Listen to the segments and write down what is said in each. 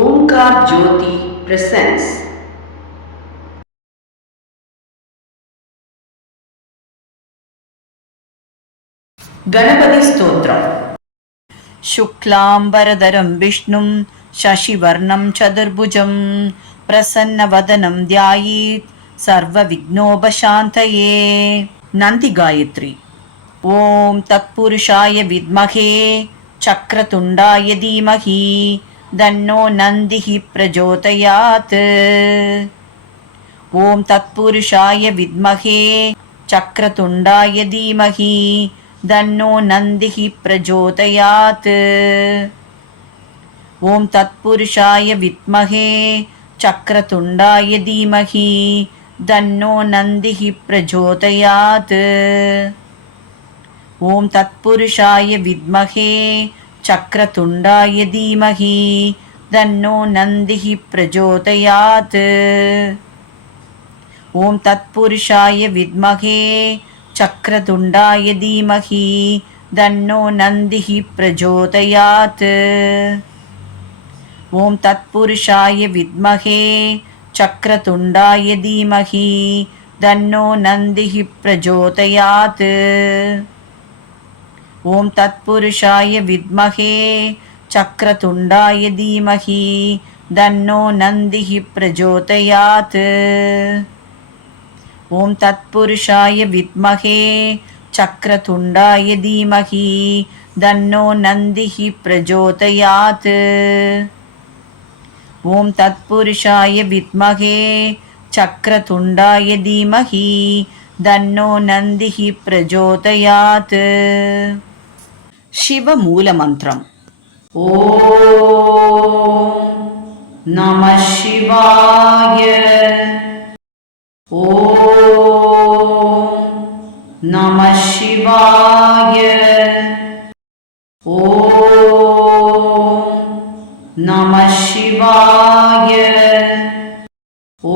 ஓம்கார் ஜோதி presence Ganapati स्तोत्रम् शुक्लाम्बरधरं विष्णुं शशिवर्णं चतुर्भुजं प्रसन्नवदनं ध्यायेत् सर्वविघ्नोपशान्तये नन्दिगायत्री ॐ तत्पुरुषाय विद्महे चक्रतुण्डाय धीमहि தன்னோ நந்திஹி பிரஜோதயாத். ஓம் தத்புருஷாய வித்மகே சக்கரதுண்டாய தீமகி தன்னோ நந்திஹி பிரஜோதயாத். ஓம் தத்புருஷாய வித்மகே சக்கரதுண்டாய தீமகி தன்னோ நந்திஹி பிரஜோதயாத். ஓம் தத்புருஷாய வித்மகே சக்கரதுண்டாய தீமகி தன்னோ நந்திஹி பிரஜோதயாத் ஓம் தத்புருஷாய வித்மகே சக்கரதுண்டாய தீமகி தன்னோ நந்திஹி பிரஜோதயாத் ஓம் தத்புருஷாய வித்மகே சக்கரதுண்டாய தீமகி தன்னோ நந்திஹி பிரஜோதயாத் ஓம் தத் புருஷாய வித்மகே சக்கரதுண்டாய தீமகி தன்னோ நந்திஹி பிரஜோதயாத். ஓம் தத் புருஷாய வித்மகே சக்கரதுண்டாய தீமகி தன்னோ நந்திஹி பிரஜோதயாத். ஓம் தத்புருஷாய வித்மகே சக்கரதுண்டாய தீமகி தன்னோ நந்திஹி பிரஜோதயாத். శివమూల మంత్రం ఓ నమ శివాయ ఓ నమ శివాయ ఓ నమ శివాయ ఓ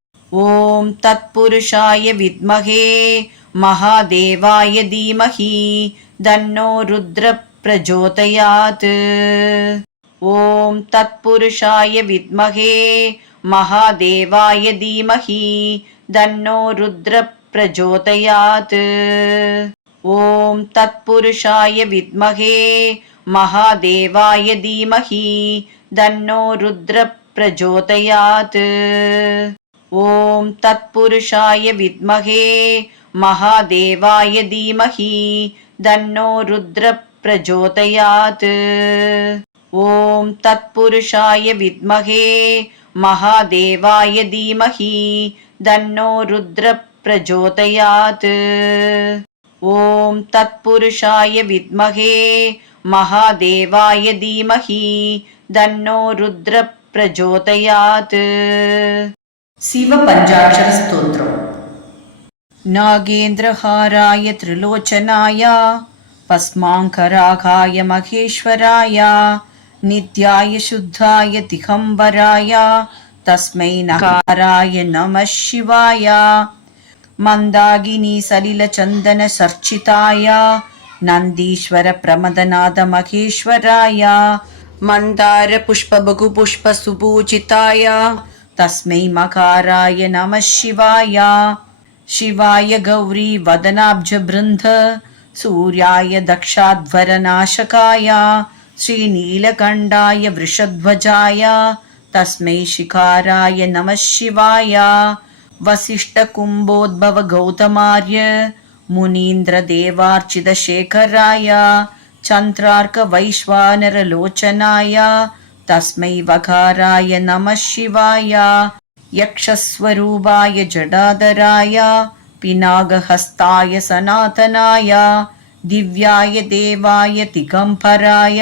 ॐ तत्पुरुषाय विद्महे महादेवाय धीमहि तन्नो रुद्रप्रचोदयात् ॐ तत्पुरुषाय विद्महे महादेवाय धीमहि तन्नो रुद्रप्रचोदयात् ॐ तत्पुरुषाय विद्महे महादेवाय धीमहि तन्नो रुद्रप्रचोदयात् ॐ तत्पुरुषाय विद्महे महादेवाय धीमहि तन्नो रुद्रप्रचोदयात् ॐ तत्पुरुषाय विद्महे महादेवाय धीमहि तन्नो रुद्रप्रचोदयात् ॐ तत्पुरुषाय विद्महे महादेवाय धीमहि तन्नो रुद्रप्रचोदयात् शिवपञ्चाक्षरस्तोत्रम् नागेन्द्रहाराय त्रिलोचनाय भस्माङ्कराघाय महेश्वराय नित्याय शुद्धाय दिगम्बराय तस्मै नकाराय नमः शिवाय मन्दागिनी सलिलचन्दनचर्चिताय नन्दीश्वरप्रमदनाथ महेश्वराय मन्दारपुष्पबहुपुष्पसुपूजिताय तस्मै मकाराय नमः शिवाय। शिवाय गौरी वदनाब्जबृन्द सूर्याय दक्षाध्वरनाशकाय श्रीनीलकण्ठाय वृषध्वजाय, तस्मै शिखाराय नमः शिवाय। वसिष्ठकुम्भोद्भवगौतमार्य मुनीन्द्रदेवार्चितशेखराय चन्द्रार्कवैश्वानरलोचनाय तस्मै वकाराय नमः शिवाय यक्षस्वरूपाय जडाधराय पिनागहस्ताय सनातनाय दिव्याय देवाय दिगम्बराय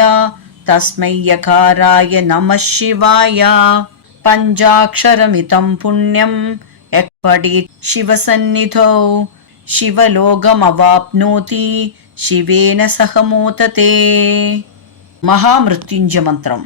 तस्मै यकाराय नमः शिवाय। पञ्चाक्षरमितं पुण्यं यः पठेत् शिवसन्निधौ शिवलोकमवाप्नोति शिवेन सह मोदते महामृत्युञ्जमन्त्रम्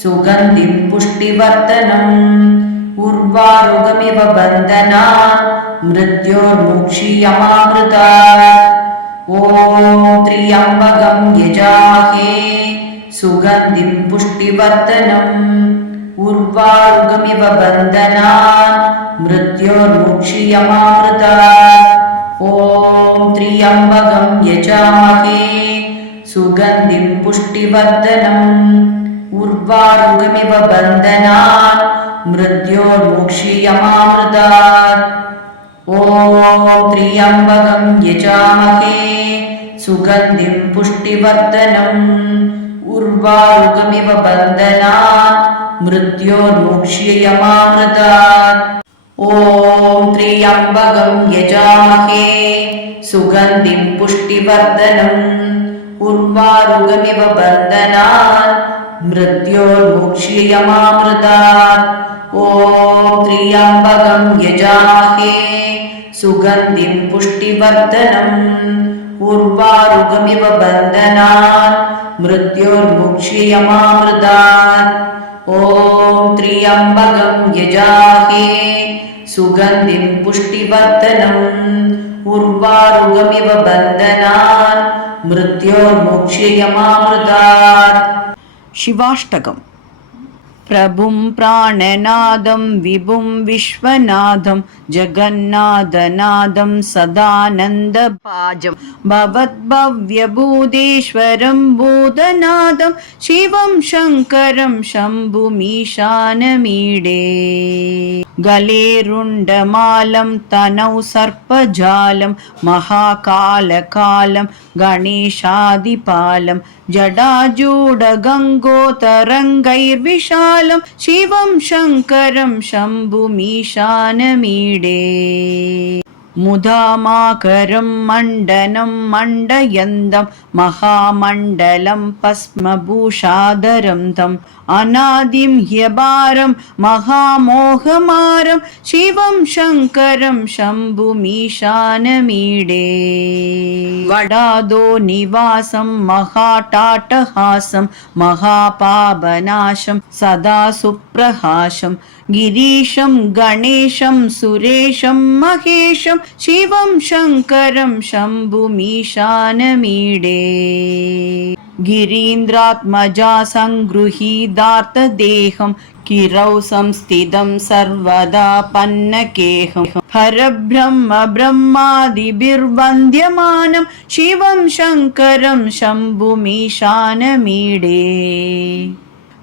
सुगन्धिं पुष्टिवर्धनम्। उर्वारुकमिव बन्धनात् मृत्योर्मुक्षीयमामृतात् ॐ त्र्यम्बकं यजामहे सुगन्धिं पुष्टिवर्धनम्। उर्वारुकमिव बन्धनात् मृत्योर्मुक्षीयमामृतात् ॐ त्र्यम्बकं यजामहे सुगन्धिं पुष्टिवर्धनम् ॐ त्र्यम्बकं यजामहे सुगन्धिं पुष्टिवर्धनम् उर्वारुकमिव बन्धनात् मृत्योर्मुक्षीयमामृतात् ॐ त्र्यम्बकं यजामहे सुगन्धिं पुष्टिवर्धनम् उर्वारुकमिव बन्धनात् मृत्योर्मुक्षीयमामृतात्। ॐ त्र्यम्बकं यजामहे सुगन्धिं पुष्टिवर्धनम् उर्वारुकमिव बन्धनात् मृत्योर्मुक्षीयमामृतात्। ॐ त्र्यम्बकं यजामहे सुगन्धिं पुष्टिवर्धनम् उर्वारुकमिव बन्धनात् मृत्योर्मुक्षीयमामृतात् शिवाष्टकम् प्रभुं प्राणनादं विभुं विश्वनाथं जगन्नाथनादं सदानन्दभाजं भवद्भव्यभूतेश्वरं भूतनादं शिवं शङ्करं शम्भुमीशानमीडे गलेरुण्डमालं तनौ सर्पजालं महाकालकालं गणेशादिपालं जडाजूडगङ्गोतरङ्गैर्विशालं शिवं शङ्करं शम्भुमीशानमीडे मुदामाकरं मण्डनं मण्डयन्दं महामण्डलं पस्मभूषादरं तम् अनादिं ह्यभारं महामोहमारं शिवं शङ्करं शम्भुमीशानमीडे। वडादो निवासं महाटाटहासं महापावनाशं सदा सुप्रहासं गिरीशं गणेशं सुरेशं महेशं शिवं शङ्करं शम्भुमीशानमीडे गिरीन्द्रात्मजा सङ्गृहीदार्तदेहं किरौ संस्थितं सर्वदा पन्नकेहं। हरब्रह्म ब्रह्मादिभिर्वन्द्यमानं शिवं शङ्करं शम्भुमीशानमीडे।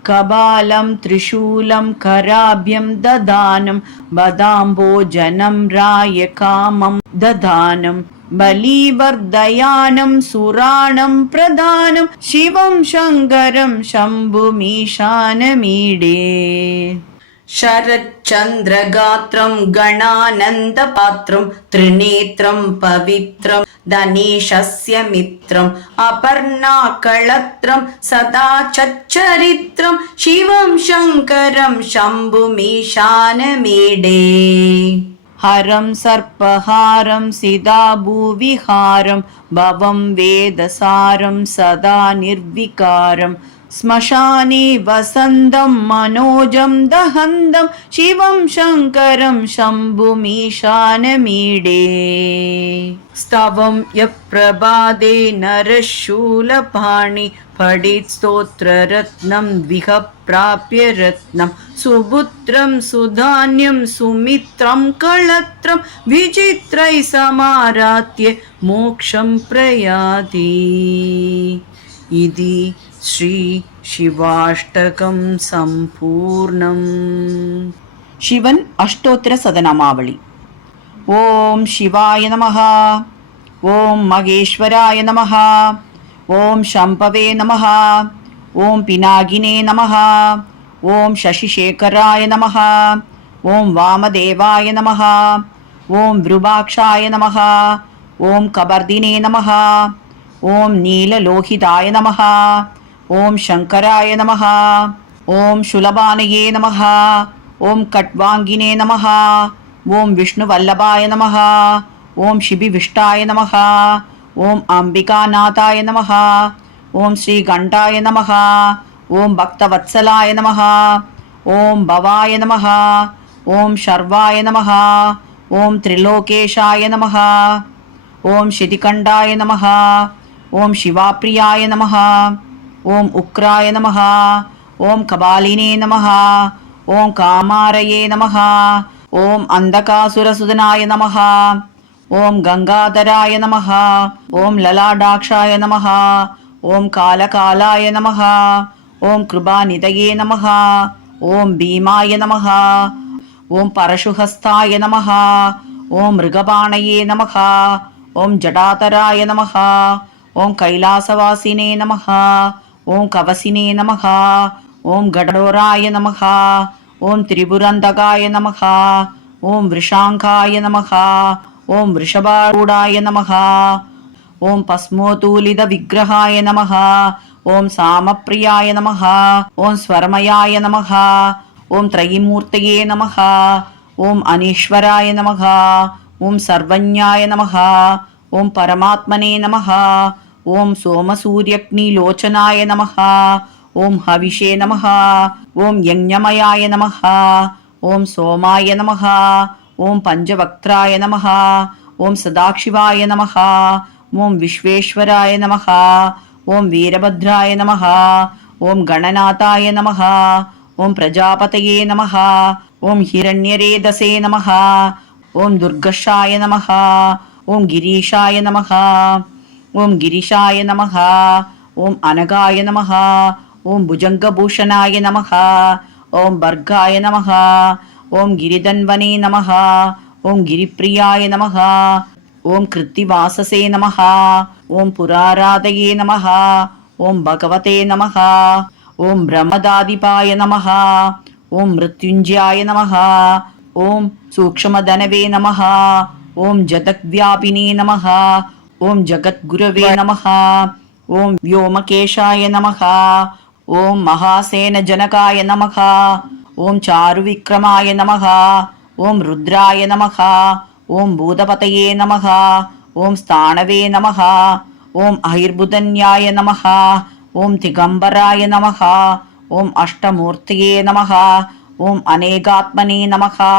कबालं त्रिशूलं कराभ्यं ददानं बदाम्बोजनं रायकामं ददानं बलिवर्धयानं सुराणं प्रदानं शिवं शङ्करं शम्भुमीशानमीडे। शरच्चन्द्रगात्रं गणानन्दपात्रं त्रिनेत्रं पवित्रं धनेशस्य मित्रम् अपर्णाकळत्रं सदा चच्चरित्रं शिवं शङ्करं शम्भुमीशानमीडे हरं सर्पहारं सिदा भूविहारं भवं वेदसारं सदा निर्विकारं। श्मशाने वसन्दं मनोजं दहन्दं शिवं शङ्करं शम्भुमीशानमीडे। स्तवं यप्रभादे नरशूलपाणि फडित् स्तोत्ररत्नं द्विह प्राप्य रत्नं सुपुत्रं सुधान्यं सुमित्रं कळत्रं विचित्रैः समारात्य मोक्षं प्रयाति इति श्रीशिवाष्टकं सम्पूर्णम् शिवन् अष्टोत्तरसदनामावळि ॐ शिवाय नमः ॐ मगेश्वराय नमः ॐ शम्भवे नमः ॐ पिनागिने नमः ॐ शशिशेखराय नमः ॐ वामदेवाय नमः ॐ वृभाक्षाय नमः ॐ कबर्दिने नमः ॐ नीललोहिताय नमः ॐ शङ्कराय नमः ॐ शुलभानये नमः ॐ कट्वाङ्गिने नमः ॐ विष्णुवल्लभाय नमः ॐ शिबिविष्टाय नमः ஓம் அம்பிகாநாதாய நமகா ஓம் ஸ்ரீ கண்டாய நமகா ஓம் பக்தவத்சலாய நமகா ஓம் பவாய நமகா ஓம் ஷர்வாய நமகா ஓம் திரிலோகேஷாய நமகா ஓம் ஷிதிகண்டாய நமகா ஓம் சிவாப்ரியாய நமகா ஓம் உக்ராய நமகா ஓம் கபாலினே நமகா ஓம் காமாரையே நமகா ஓம் அந்தகாசுரசுதனாய நமகா ഓം ഗംഗാധരായ നമ ഓം ലലാഡാക്ഷായ നമ ഓം കാലകാലായ നമ ഓം കൃപാനിതയേ നമ ഓം ഭീമായ നമ ഓം പരശുഹസ്തായ നമ ഓം മൃഗപാണയേ നമ ഓം ജടാതരായ നമ ഓം കൈലാസവാസിനേ നമ ഓം കവസിനേ നമ ഓം ഗഡോരായ നമ ഓം ത്രിപുരന്തകായ നമ ഓം വൃഷാങ്കായ നമ ಓಂ ವೃಷಭಾರೂಢಾಯ ನಮಃ ಓಂ ಪಸ್ಮೋತೂಲಿದ ವಿಗ್ರಹಾಯ ನಮಃ ಓಂ ಸಾಮಪ್ರಿಯಾಯ ನಮಃ ಓಂ ಸ್ವರ್ಮಯಾಯ ನಮಃ ಓಂ ತ್ರಯಿಮೂರ್ತಿಯೇ ನಮಃ ಓಂ ಅನೀಶ್ವರಾಯ ನಮಃ ಓಂ ಸರ್ವಜ್ಞಾಯ ನಮಃ ಓಂ ಪರಮಾತ್ಮನೇ ನಮಃ ಓಂ ಸೋಮಸೂರ್ಯಗ್ನಿ ಲೋಚನಾಯ ನಮಃ ಓಂ ಹವಿಷೇ ನಮಃ ಓಂ ಯಜ್ಞಮಯಾಯ ನಮಃ ಓಂ ಸೋಮಾಯ ನಮಃ ஓம் பஞ்சவக்திராய நமகா ஓம் சதாசிவாய நமகா ஓம் விஸ்வேஸ்வராய நமகா ஓம் வீரபத்ராய நமகா ஓம் கணநாதாய நமகா ஓம் பிரஜாபதையே நமகா ஓம் ஹிரண்யரேதசே நமகா ஓம் துர்கஷாய நமகா ஓம் கிரீஷாய நமகா ஓம் கிரிஷாய நமகா ஓம் அனகாய நமகா ஓம் புஜங்கபூஷணாய நமகா ஓம் பர்காய நமகா ஓம் கிரிதன்வனே நமஹா ஓம் கிரிப்பிரியாய நமஹா ஓம் கிருத்திவாசசே நமஹா ஓம் புராராதையே நமஹா ஓம் பகவதே நமஹா ஓம் பிரம்மதாதிபாய நமஹா ஓம் மிருத்யுஞ்சாய நமஹா ஓம் சூக்ஷமதனவே நமஹா ஓம் ஜகத்வியாபினே நமஹா ஓம் ஜகத்குரவே நமஹா ஓம் வியோமகேஷாய நமஹா ஓம் மகாசேன ஜனகாய நமஹா ஓம் சாரு விக்ரமாய நமகா ஓம் ருத்ராய நமகா ஓம் பூதபதையே நமகா ஓம் ஸ்தானவே நமகா ஓம் ஐர்புதன்யாய நமகா ஓம் திகம்பராய நமகா ஓம் அஷ்டமூர்த்தியே நமகா ஓம் அநேகாத்மனே நமகா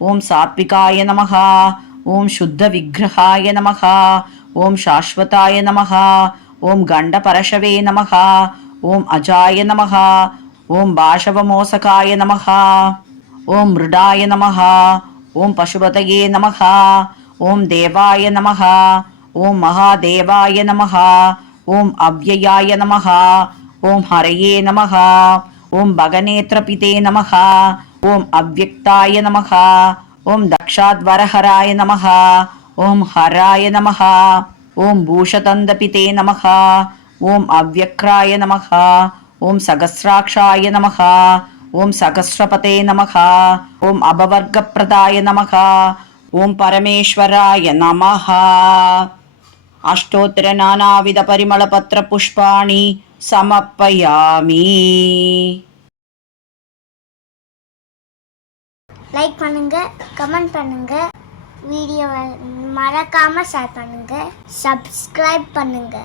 ஓம் சாத்விகாய நமகா ஓம் சுத்த விக்கிரகாய நமகா ஓம் சாஸ்வதாய நமகா ஓம் கண்டபரஷவே நமகா ஓம் அஜாய நமகா ॐ भाषवमोसकाय नमः ॐ मृडाय नमः ॐ पशुपतये नमः ॐ देवाय नमः ॐ महादेवाय नमः ॐ अव्ययाय नमः ॐ हरये नमः ॐ भगनेत्रपिते नमः ॐ अव्यक्ताय नमः ॐ दक्षाद्वरहराय नमः ॐ हराय नमः ॐ भूषतन्दपिते नमः ॐ अव्यक्राय नमः ஓம் சகசிராட்சாய நமகா ஓம் சகசிரபதே நமகா ஓம் அபவர்க்கப்பிரதாய நமகா ஓம் பரமேஸ்வராய நமஹா. அஷ்டோத்திர நானாவித பரிமள பத்திர புஷ்பாணி சமப்பயாமி லைக் பண்ணுங்க கமெண்ட் பண்ணுங்க வீடியோவை மறக்காம ஷேர் பண்ணுங்க சப்ஸ்கிரைப் பண்ணுங்க.